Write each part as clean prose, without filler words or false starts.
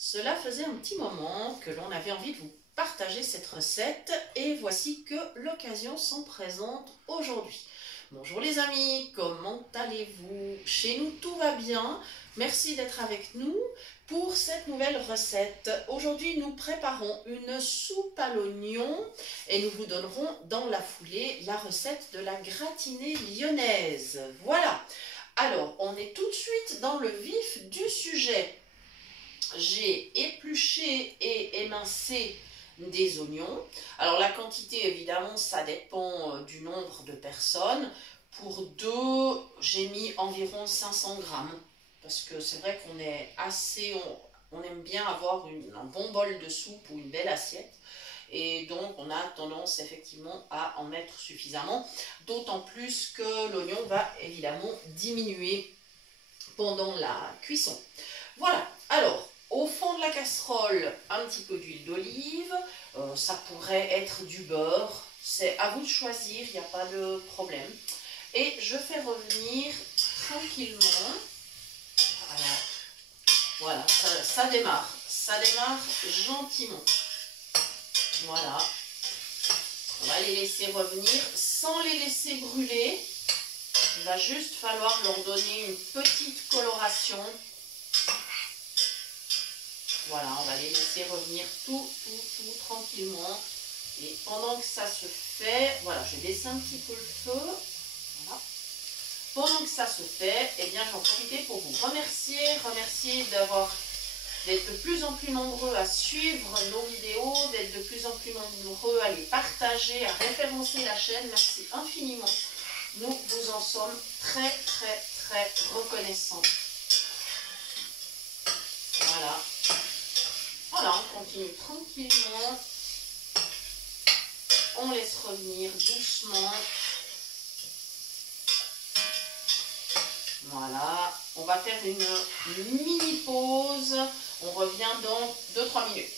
Cela faisait un petit moment que l'on avait envie de vous partager cette recette et voici que l'occasion s'en présente aujourd'hui. Bonjour les amis, comment allez-vous? Chez nous tout va bien, merci d'être avec nous pour cette nouvelle recette. Aujourd'hui nous préparons une soupe à l'oignon et nous vous donnerons dans la foulée la recette de la gratinée lyonnaise. Voilà, alors on est tout de suite dans le vif du sujet. J'ai épluché et émincé des oignons. Alors la quantité évidemment ça dépend du nombre de personnes. Pour deux, j'ai mis environ 500 grammes parce que c'est vrai qu'on est assez, on aime bien avoir un bon bol de soupe ou une belle assiette. Et donc on a tendance effectivement à en mettre suffisamment, d'autant plus que l'oignon va évidemment diminuer pendant la cuisson. Voilà, alors au fond de la casserole, un petit peu d'huile d'olive, ça pourrait être du beurre, c'est à vous de choisir, il n'y a pas de problème. Et je fais revenir tranquillement, voilà, ça démarre gentiment. Voilà, on va les laisser revenir sans les laisser brûler, il va juste falloir leur donner une petite coloration. Voilà, on va les laisser revenir tout tranquillement. Et pendant que ça se fait, voilà, je vais baisser un petit peu le feu. Voilà. Pendant que ça se fait, eh bien, j'en profite pour vous remercier d'être de plus en plus nombreux à suivre nos vidéos, d'être de plus en plus nombreux à les partager, à référencer la chaîne. Merci infiniment. Nous vous en sommes très reconnaissants. Voilà. Voilà, on continue tranquillement. On laisse revenir doucement. Voilà, on va faire une mini pause. On revient dans 2-3 minutes.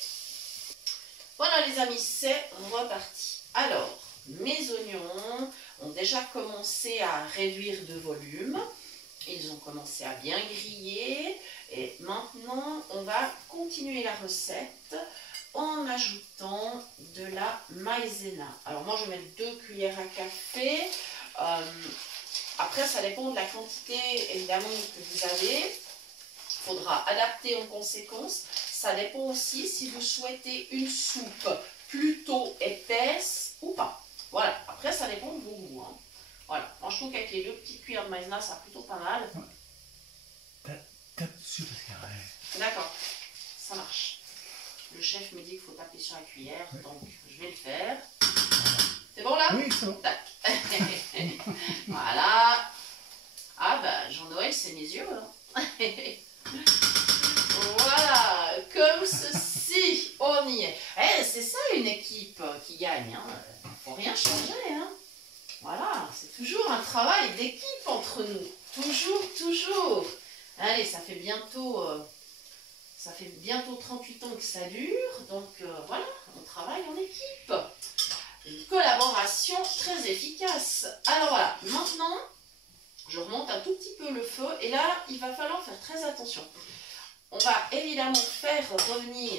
Voilà les amis, c'est reparti. Alors, mes oignons ont déjà commencé à réduire de volume. Ils ont commencé à bien griller. Et maintenant, on va continuer la recette en ajoutant de la maïzena. Alors moi, je vais mettre 2 cuillères à café. Après, ça dépend de la quantité, évidemment, que vous avez. Il faudra adapter en conséquence. Ça dépend aussi si vous souhaitez une soupe plutôt épaisse ou pas. Voilà, après, ça dépend de vos goûts. Hein. Voilà, moi, je trouve qu'avec les 2 petites cuillères de maïzena, ça plutôt pas mal. D'accord, ça marche. Le chef me dit qu'il faut taper sur la cuillère, donc je vais le faire. C'est bon là? Oui, c'est bon. Tac. Voilà. Ah bah, Jean-Noël, c'est mes yeux. Hein. Voilà, comme ceci, on y est. Eh, c'est ça une équipe qui gagne. Hein. Faut rien changer. Hein. Voilà, c'est toujours un travail d'équipe entre nous. Toujours. Allez, ça fait bientôt 38 ans que ça dure, donc voilà, on travaille en équipe. Une collaboration très efficace. Alors voilà, maintenant, je remonte un tout petit peu le feu, et là, il va falloir faire très attention. On va évidemment faire revenir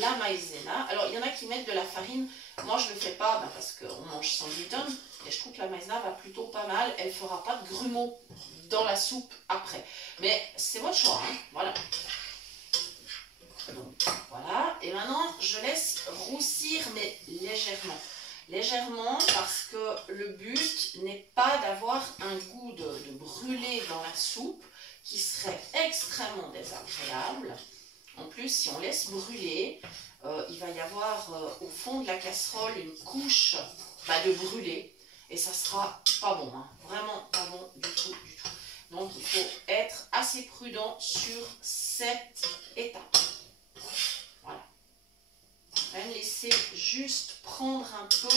la maïzena. Alors, il y en a qui mettent de la farine. Moi, je ne le fais pas parce qu'on mange sans gluten. Et je trouve que la maïzena va plutôt pas mal. Elle ne fera pas de grumeaux dans la soupe après. Mais c'est votre choix. Hein. Voilà. Donc, voilà. Et maintenant, je laisse roussir, mais légèrement. Légèrement parce que le but n'est pas d'avoir un goût de brûlé dans la soupe qui serait extrêmement désagréable. En plus, si on laisse brûler, il va y avoir au fond de la casserole une couche de brûlé et ça sera pas bon, hein. Vraiment pas bon du tout. Donc il faut être assez prudent sur cette étape. Voilà. On va laisser juste prendre un peu,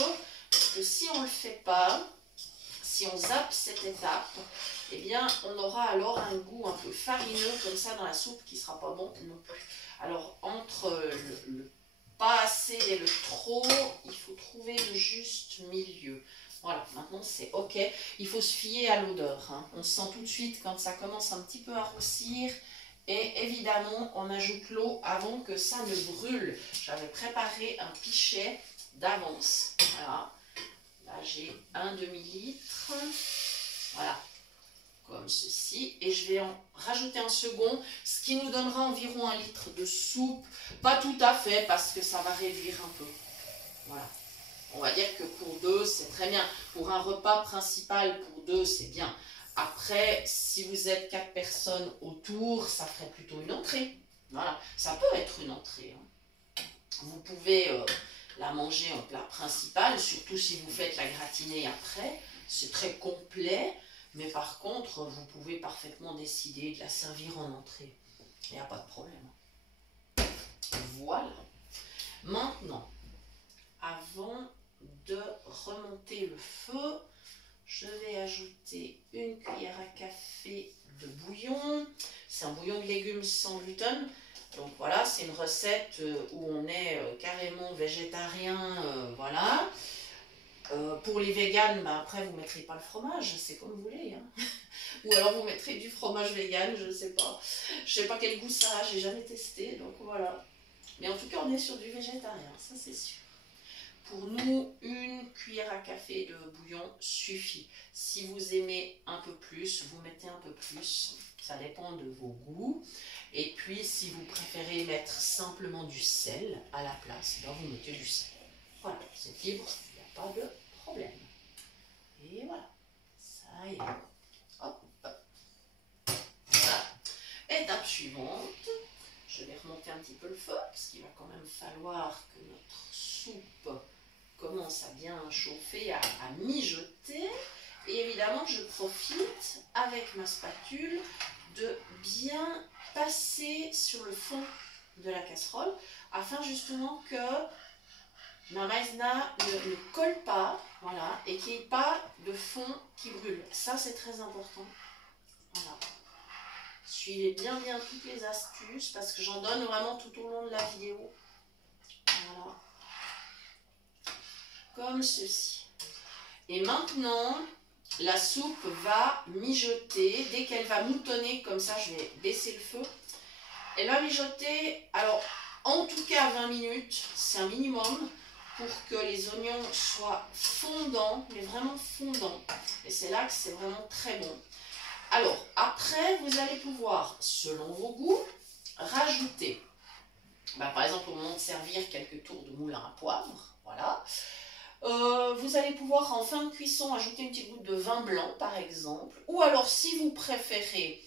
parce que si on ne le fait pas, si on zappe cette étape, eh bien on aura alors un goût un peu farineux comme ça dans la soupe qui ne sera pas bon non plus. Alors entre le pas assez et le trop, il faut trouver le juste milieu. Voilà, maintenant c'est ok. Il faut se fier à l'odeur. Hein. On sent tout de suite quand ça commence un petit peu à roussir Et évidemment, on ajoute l'eau avant que ça ne brûle. J'avais préparé un pichet d'avance. Voilà. Là, j'ai un demi-litre. Voilà. Comme ceci. Et je vais en rajouter un second, ce qui nous donnera environ 1 litre de soupe. Pas tout à fait, parce que ça va réduire un peu. Voilà. On va dire que pour 2, c'est très bien. Pour un repas principal, pour 2, c'est bien. Après, si vous êtes 4 personnes autour, ça ferait plutôt une entrée. Voilà, ça peut être une entrée. Hein. Vous pouvez la manger en plat principal, surtout si vous faites la gratinée après. C'est très complet, mais par contre, vous pouvez parfaitement décider de la servir en entrée. Il n'y a pas de problème. Voilà. Maintenant, avant de remonter le feu, je vais ajouter une cuillère à café de bouillon. C'est un bouillon de légumes sans gluten. Donc voilà, c'est une recette où on est carrément végétarien. Voilà. Pour les véganes, bah après vous ne mettrez pas le fromage, c'est comme vous voulez. Hein. Ou alors vous mettrez du fromage vegan, je ne sais pas. Je ne sais pas quel goût ça a, j'ai jamais testé. Donc voilà. Mais en tout cas, on est sur du végétarien, ça c'est sûr. Pour nous, une cuillère à café de bouillon suffit. Si vous aimez un peu plus, vous mettez un peu plus. Ça dépend de vos goûts. Et puis, si vous préférez mettre simplement du sel à la place, ben vous mettez du sel. Voilà, c'est libre, il n'y a pas de problème. Et voilà, ça y est. Hop, hop. Voilà. Étape suivante. Je vais remonter un petit peu le feu, parce qu'il va quand même falloir que notre soupe commence à bien chauffer, à mijoter. Et évidemment, je profite avec ma spatule de bien passer sur le fond de la casserole, afin justement que ma maïzena ne colle pas, voilà, et qu'il n'y ait pas de fond qui brûle. Ça, c'est très important. Voilà. Suivez bien toutes les astuces, parce que j'en donne vraiment tout au long de la vidéo. Voilà. Comme ceci. Et maintenant, la soupe va mijoter. Dès qu'elle va moutonner, comme ça, je vais baisser le feu. Elle va mijoter, alors, en tout cas 20 minutes, c'est un minimum, pour que les oignons soient fondants, mais vraiment fondants. Et c'est là que c'est vraiment très bon. Alors, après, vous allez pouvoir, selon vos goûts, rajouter, par exemple, au moment de servir, quelques tours de moulin à poivre, voilà. Vous allez pouvoir, en fin de cuisson, ajouter une petite goutte de vin blanc, par exemple. Ou alors, si vous préférez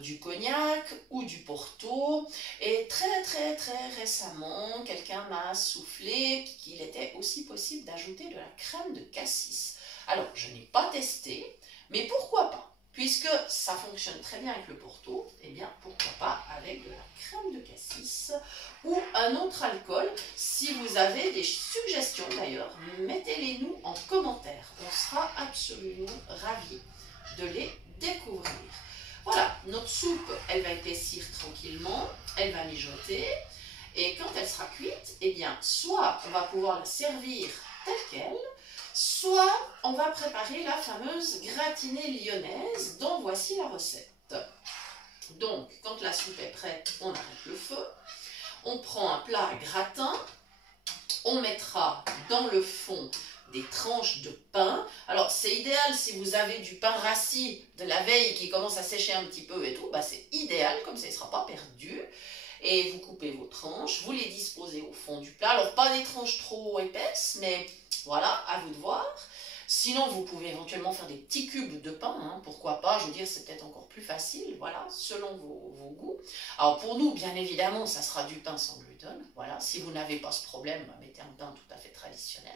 du cognac ou du porto. Et très récemment, quelqu'un m'a soufflé qu'il était aussi possible d'ajouter de la crème de cassis. Alors, je n'ai pas testé, mais pourquoi pas? Puisque ça fonctionne très bien avec le porto, eh bien pourquoi pas avec de la crème de cassis ou un autre alcool. Si vous avez des suggestions d'ailleurs, mettez-les nous en commentaire. On sera absolument ravis de les découvrir. Voilà, notre soupe, elle va épaissir tranquillement, elle va mijoter. Et quand elle sera cuite, eh bien soit on va pouvoir la servir telle qu'elle, soit on va préparer la fameuse gratinée lyonnaise dont voici la recette. Donc, quand la soupe est prête, on arrête le feu. On prend un plat à gratin. On mettra dans le fond des tranches de pain. Alors, c'est idéal si vous avez du pain rassis de la veille qui commence à sécher un petit peu et tout. Bah, c'est idéal, comme ça, il ne sera pas perdu. Et vous coupez vos tranches, vous les disposez au fond du plat. Alors, pas des tranches trop épaisses, mais voilà, à vous de voir. Sinon, vous pouvez éventuellement faire des petits cubes de pain, hein, pourquoi pas, je veux dire, c'est peut-être encore plus facile, voilà, selon vos goûts. Alors, pour nous, bien évidemment, ça sera du pain sans gluten, voilà. Si vous n'avez pas ce problème, mettez un pain tout à fait traditionnel.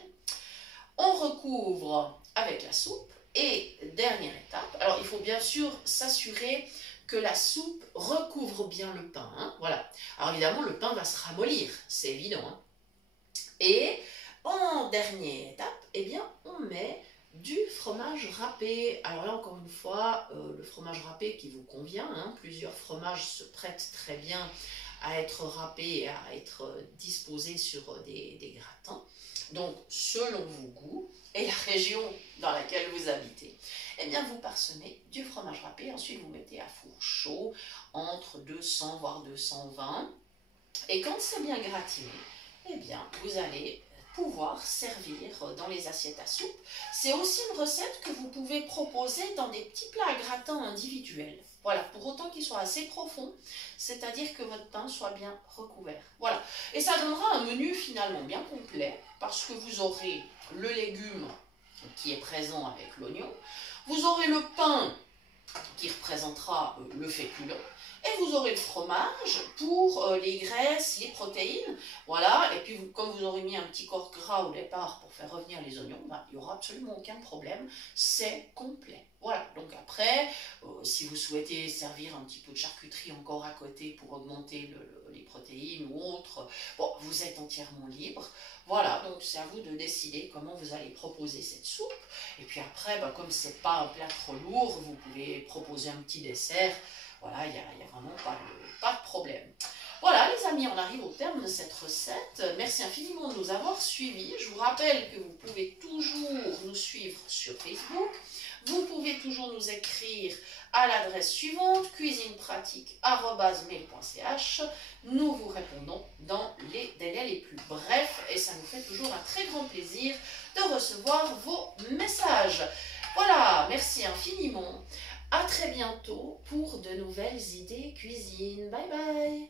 On recouvre avec la soupe. Et dernière étape, alors il faut bien sûr s'assurer que la soupe recouvre bien le pain, hein, voilà. Alors évidemment, le pain va se ramollir, c'est évident, hein. Et en dernière étape, eh bien, on met du fromage râpé. Alors là, encore une fois, le fromage râpé qui vous convient, hein, plusieurs fromages se prêtent très bien à être râpés, à être disposés sur des gratins. Donc, selon vos goûts et la région dans laquelle vous habitez, eh bien, vous parsemez du fromage râpé. Ensuite, vous mettez à four chaud entre 200 voire 220. Et quand c'est bien gratiné, eh bien, vous allez pouvoir servir dans les assiettes à soupe. C'est aussi une recette que vous pouvez proposer dans des petits plats à gratin individuels. Voilà, pour autant qu'il soit assez profond, c'est-à-dire que votre pain soit bien recouvert. Voilà, et ça donnera un menu finalement bien complet, parce que vous aurez le légume qui est présent avec l'oignon, vous aurez le pain qui représentera le féculent, et vous aurez le fromage pour les graisses, les protéines, voilà, et puis comme vous aurez mis un petit corps gras au départ pour faire revenir les oignons, ben, il n'y aura absolument aucun problème, c'est complet. Voilà, donc après, si vous souhaitez servir un petit peu de charcuterie encore à côté pour augmenter les protéines ou autre, bon, vous êtes entièrement libre. Voilà, donc c'est à vous de décider comment vous allez proposer cette soupe. Et puis après, ben, comme c'est pas un plat trop lourd, vous pouvez proposer un petit dessert. Voilà, il n'y a vraiment pas de problème. Voilà les amis, on arrive au terme de cette recette. Merci infiniment de nous avoir suivis. Je vous rappelle que vous pouvez toujours nous suivre sur Facebook. Vous pouvez toujours nous écrire à l'adresse suivante, cuisinepratique@mail.ch. Nous vous répondons dans les délais les plus brefs et ça nous fait toujours un très grand plaisir de recevoir vos messages. Voilà, merci infiniment. À très bientôt pour de nouvelles idées cuisine. Bye bye.